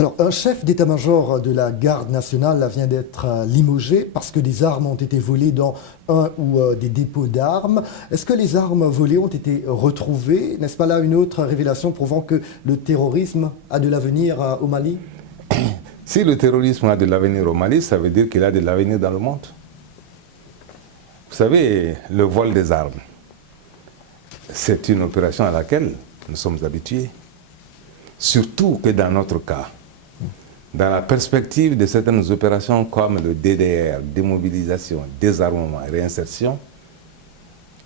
Alors, un chef d'état-major de la garde nationale vient d'être limogé parce que des armes ont été volées dans un ou des dépôts d'armes. Est-ce que les armes volées ont été retrouvées? N'est-ce pas là une autre révélation prouvant que le terrorisme a de l'avenir au Mali? Si le terrorisme a de l'avenir au Mali, ça veut dire qu'il a de l'avenir dans le monde. Vous savez, le vol des armes, c'est une opération à laquelle nous sommes habitués. Surtout que dans notre cas, dans la perspective de certaines opérations comme le DDR, démobilisation, désarmement et réinsertion,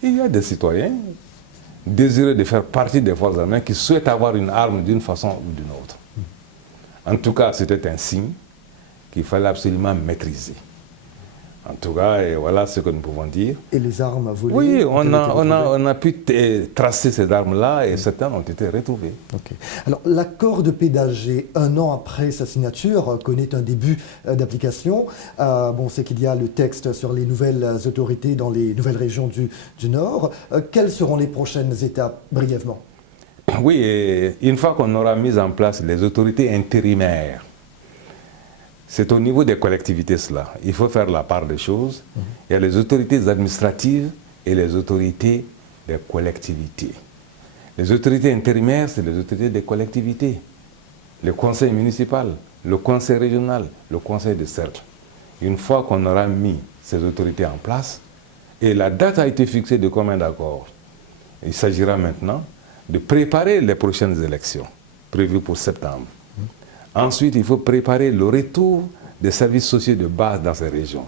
il y a des citoyens désireux de faire partie des forces armées qui souhaitent avoir une arme d'une façon ou d'une autre. En tout cas, c'était un signe qu'il fallait absolument maîtriser. En tout cas, et voilà ce que nous pouvons dire. Et les armes volées? Oui, on a pu tracer ces armes-là et certaines ont été retrouvées. Okay. Alors, l'accord de paix d'Alger, un an après sa signature, connaît un début d'application. Bon, c'est qu'il y a le texte sur les nouvelles autorités dans les nouvelles régions du Nord. Quelles seront les prochaines étapes, brièvement? Oui, et une fois qu'on aura mis en place les autorités intérimaires, c'est au niveau des collectivités cela. Il faut faire la part des choses. Il y a les autorités administratives et les autorités des collectivités. Les autorités intérimaires, c'est les autorités des collectivités. Le conseil municipal, le conseil régional, le conseil de cercle. Une fois qu'on aura mis ces autorités en place, et la date a été fixée de commun accord, il s'agira maintenant de préparer les prochaines élections, prévues pour septembre. Ensuite, il faut préparer le retour des services sociaux de base dans ces régions.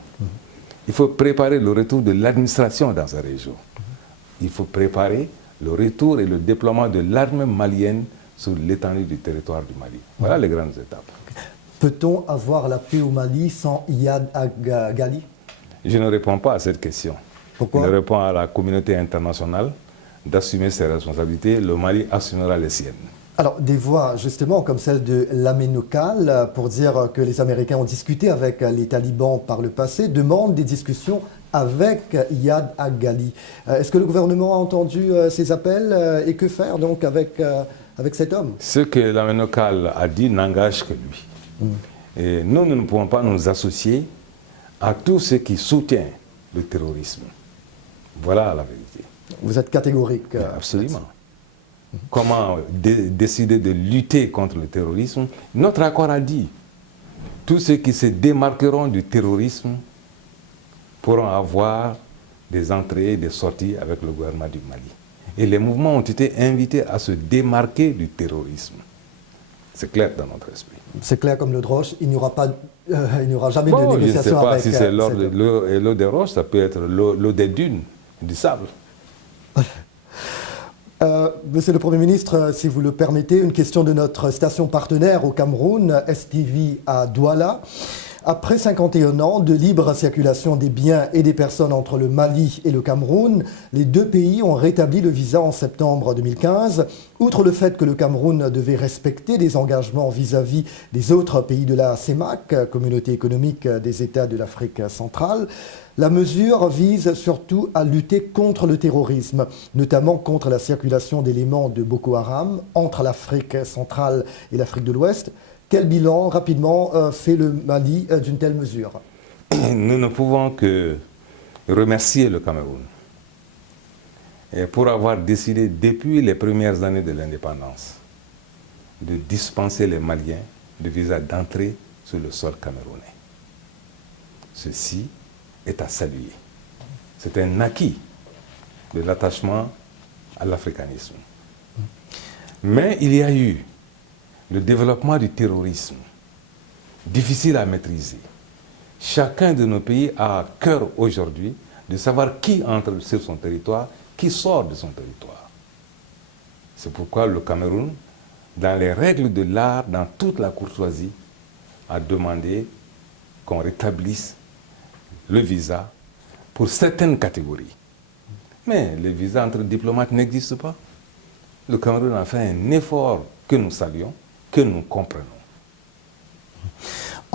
Il faut préparer le retour de l'administration dans ces régions. Il faut préparer le retour et le déploiement de l'armée malienne sur l'étendue du territoire du Mali. Voilà les grandes étapes. Peut-on avoir la paix au Mali sans Iyad Ghali? Je ne réponds pas à cette question. Pourquoi? Je réponds à la communauté internationale d'assumer ses responsabilités. Le Mali assumera les siennes. Alors, des voix, justement, comme celle de Laménokal, pour dire que les Américains ont discuté avec les talibans par le passé, demandent des discussions avec Iyad Ghali. Est-ce que le gouvernement a entendu ces appels et que faire donc avec cet homme? Ce que Laménokal a dit n'engage que lui. Et nous ne pouvons pas nous associer à tout ce qui soutient le terrorisme. Voilà la vérité. Vous êtes catégorique. Absolument. Comment décider de lutter contre le terrorisme? Notre accord a dit tous ceux qui se démarqueront du terrorisme pourront avoir des entrées et des sorties avec le gouvernement du Mali. Et les mouvements ont été invités à se démarquer du terrorisme. C'est clair dans notre esprit. C'est clair comme l'eau de roche, il n'y aura jamais de négociation avec... Je ne sais pas si c'est l'eau des roches, ça peut être l'eau des dunes, du sable. Monsieur le Premier ministre, si vous le permettez, une question de notre station partenaire au Cameroun, STV à Douala. Après 51 ans de libre circulation des biens et des personnes entre le Mali et le Cameroun, les deux pays ont rétabli le visa en septembre 2015. Outre le fait que le Cameroun devait respecter des engagements vis-à-vis des autres pays de la CEMAC, Communauté économique des États de l'Afrique centrale, la mesure vise surtout à lutter contre le terrorisme, notamment contre la circulation d'éléments de Boko Haram entre l'Afrique centrale et l'Afrique de l'Ouest. Quel bilan, rapidement, fait le Mali d'une telle mesure? Nous ne pouvons que remercier le Cameroun pour avoir décidé, depuis les premières années de l'indépendance, de dispenser les Maliens de visa d'entrée sur le sol camerounais. Ceci est à saluer. C'est un acquis de l'attachement à l'africanisme. Mais il y a eu le développement du terrorisme, difficile à maîtriser. Chacun de nos pays a à cœur aujourd'hui de savoir qui entre sur son territoire, qui sort de son territoire. C'est pourquoi le Cameroun, dans les règles de l'art, dans toute la courtoisie, a demandé qu'on rétablisse le visa pour certaines catégories. Mais le visa entre diplomates n'existe pas. Le Cameroun a fait un effort que nous saluons, que nous comprenons.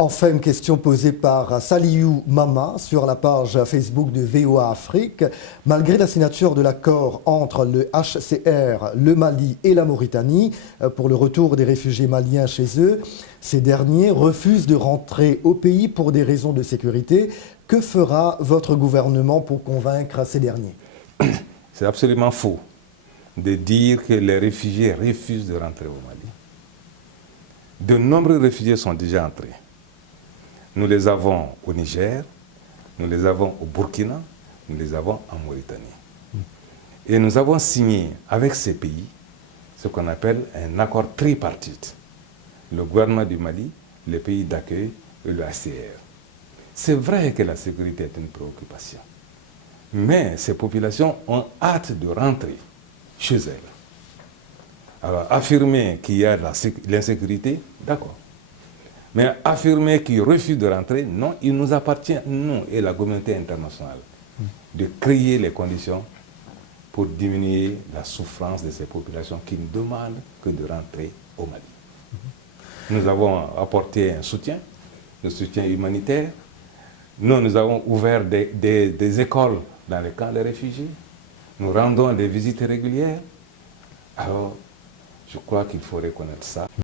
Enfin, une question posée par Saliou Mama sur la page Facebook de VOA Afrique. Malgré la signature de l'accord entre le HCR, le Mali et la Mauritanie pour le retour des réfugiés maliens chez eux, ces derniers refusent de rentrer au pays pour des raisons de sécurité. Que fera votre gouvernement pour convaincre ces derniers? C'est absolument faux de dire que les réfugiés refusent de rentrer au Mali. De nombreux réfugiés sont déjà entrés. Nous les avons au Niger, nous les avons au Burkina, nous les avons en Mauritanie. Et nous avons signé avec ces pays ce qu'on appelle un accord tripartite. Le gouvernement du Mali, les pays d'accueil et le HCR. C'est vrai que la sécurité est une préoccupation. Mais ces populations ont hâte de rentrer chez elles. Alors, affirmer qu'il y a de l'insécurité, d'accord. Mais affirmer qu'ils refusent de rentrer, non, il nous appartient, nous et la communauté internationale, de créer les conditions pour diminuer la souffrance de ces populations qui ne demandent que de rentrer au Mali. Nous avons apporté un soutien humanitaire. Nous avons ouvert des écoles dans les camps des réfugiés. Nous rendons des visites régulières. Alors, je crois qu'il faut reconnaître ça.